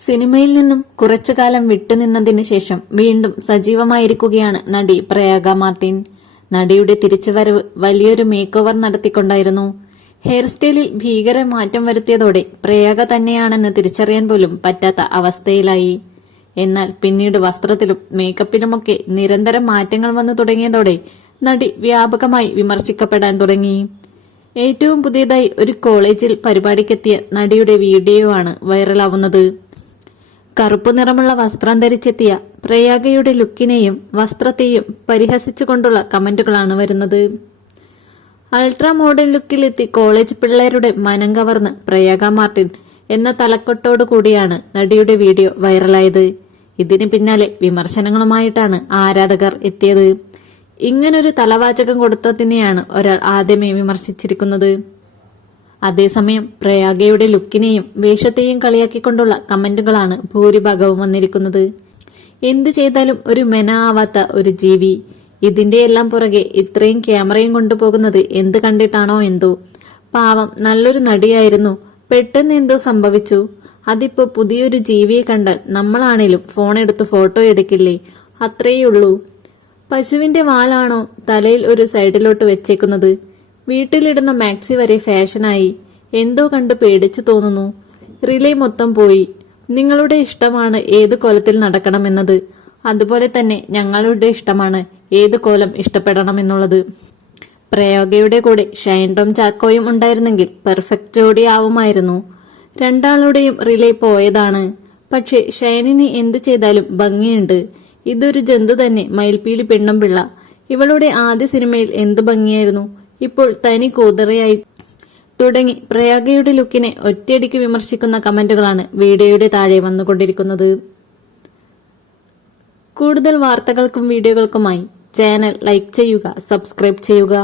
സിനിമയിൽ നിന്നും കുറച്ചു കാലം വിട്ടുനിന്നതിന് ശേഷം വീണ്ടും സജീവമായിരിക്കുകയാണ് നടി പ്രയാഗ മാർട്ടിൻ. നടിയുടെ തിരിച്ചുവരവ് വലിയൊരു മേക്ക് ഓവർ നടത്തിക്കൊണ്ടായിരുന്നു. ഹെയർ സ്റ്റൈലിൽ ഭീകര മാറ്റം വരുത്തിയതോടെ പ്രയാഗ തന്നെയാണെന്ന് തിരിച്ചറിയാൻ പോലും പറ്റാത്ത അവസ്ഥയിലായി. എന്നാൽ പിന്നീട് വസ്ത്രത്തിലും മേക്കപ്പിലുമൊക്കെ നിരന്തരം മാറ്റങ്ങൾ വന്നു തുടങ്ങിയതോടെ നടി വ്യാപകമായി വിമർശിക്കപ്പെടാൻ തുടങ്ങി. ഏറ്റവും പുതിയതായി ഒരു കോളേജിൽ പരിപാടിക്കെത്തിയ നടിയുടെ വീഡിയോ ആണ് വൈറലാവുന്നത്. കറുപ്പു നിറമുള്ള വസ്ത്രം ധരിച്ചെത്തിയ പ്രയാഗയുടെ ലുക്കിനെയും വസ്ത്രത്തെയും പരിഹസിച്ചുകൊണ്ടുള്ള കമന്റുകളാണ് വരുന്നത്. അൾട്രാ മോഡേൺ ലുക്കിലെത്തി കോളേജ് പിള്ളേരുടെ മനം കവർന്ന് പ്രയാഗ മാർട്ടിൻ എന്ന തലക്കെട്ടോടു കൂടിയാണ് നടിയുടെ വീഡിയോ വൈറലായത്. ഇതിന് പിന്നാലെ വിമർശനങ്ങളുമായിട്ടാണ് ആരാധകർ എത്തിയത്. ഇങ്ങനൊരു തലവാചകം കൊടുത്തതിനെയാണ് ഒരാൾ ആദ്യമേ വിമർശിച്ചിരിക്കുന്നത്. അതേസമയം പ്രയാഗയുടെ ലുക്കിനെയും വേഷത്തെയും കളിയാക്കിക്കൊണ്ടുള്ള കമന്റുകളാണ് ഭൂരിഭാഗവും വന്നിരിക്കുന്നത്. എന്തു ചെയ്താലും ഒരു മെന ആവാത്ത ഒരു ജീവി. ഇതിന്റെയെല്ലാം പുറകെ ഇത്രയും ക്യാമറയും കൊണ്ടുപോകുന്നത് എന്ത് കണ്ടിട്ടാണോ എന്തോ. പാവം നല്ലൊരു നടിയായിരുന്നു. പെട്ടെന്ന് എന്തോ സംഭവിച്ചു. അതിപ്പോ പുതിയൊരു ജീവിയെ കണ്ടാൽ നമ്മളാണേലും ഫോൺ എടുത്ത് ഫോട്ടോ എടുക്കില്ലേ? അത്രയേ ഉള്ളൂ പശുവിന്റെ വാലാണോ തലയിൽ ഒരു സൈഡിലോട്ട് വെച്ചേക്കുന്നത്? വീട്ടിലിടുന്ന മാക്സി വരെ ഫാഷനായി എന്തോ കണ്ട് പേടിച്ചു തോന്നുന്നു. റിലേ മൊത്തം പോയി. നിങ്ങളുടെ ഇഷ്ടമാണ് ഏത് കോലത്തിൽ നടക്കണമെന്നത്. അതുപോലെ തന്നെ ഞങ്ങളുടെ ഇഷ്ടമാണ് ഏത് കോലം ഇഷ്ടപ്പെടണമെന്നുള്ളത്. പ്രയോഗയുടെ കൂടെ ഷൈൻ ടോം ചാക്കോയും ഉണ്ടായിരുന്നെങ്കിൽ പെർഫെക്റ്റ് ജോഡി ആവുമായിരുന്നു. രണ്ടാളുടെയും റിലേ പോയതാണ്. പക്ഷെ ഷൈനിന് എന്ത് ചെയ്താലും ഭംഗിയുണ്ട്. ഇതൊരു ജന്തു തന്നെ മയിൽപീലി പെണ്ണും പിള്ള. ഇവളുടെ ആദ്യ സിനിമയിൽ എന്ത് ഭംഗിയായിരുന്നു. ഇപ്പോൾ തനി കൂതറയായി തുടങ്ങി. പ്രയാഗയുടെ ലുക്കിനെ ഒറ്റയടിക്ക് വിമർശിക്കുന്ന കമന്റുകളാണ് വീഡിയോയുടെ താഴെ വന്നുകൊണ്ടിരിക്കുന്നത്. കൂടുതൽ വാർത്തകൾക്കും വീഡിയോകൾക്കുമായി ചാനൽ ലൈക്ക് ചെയ്യുക സബ്സ്ക്രൈബ് ചെയ്യുക.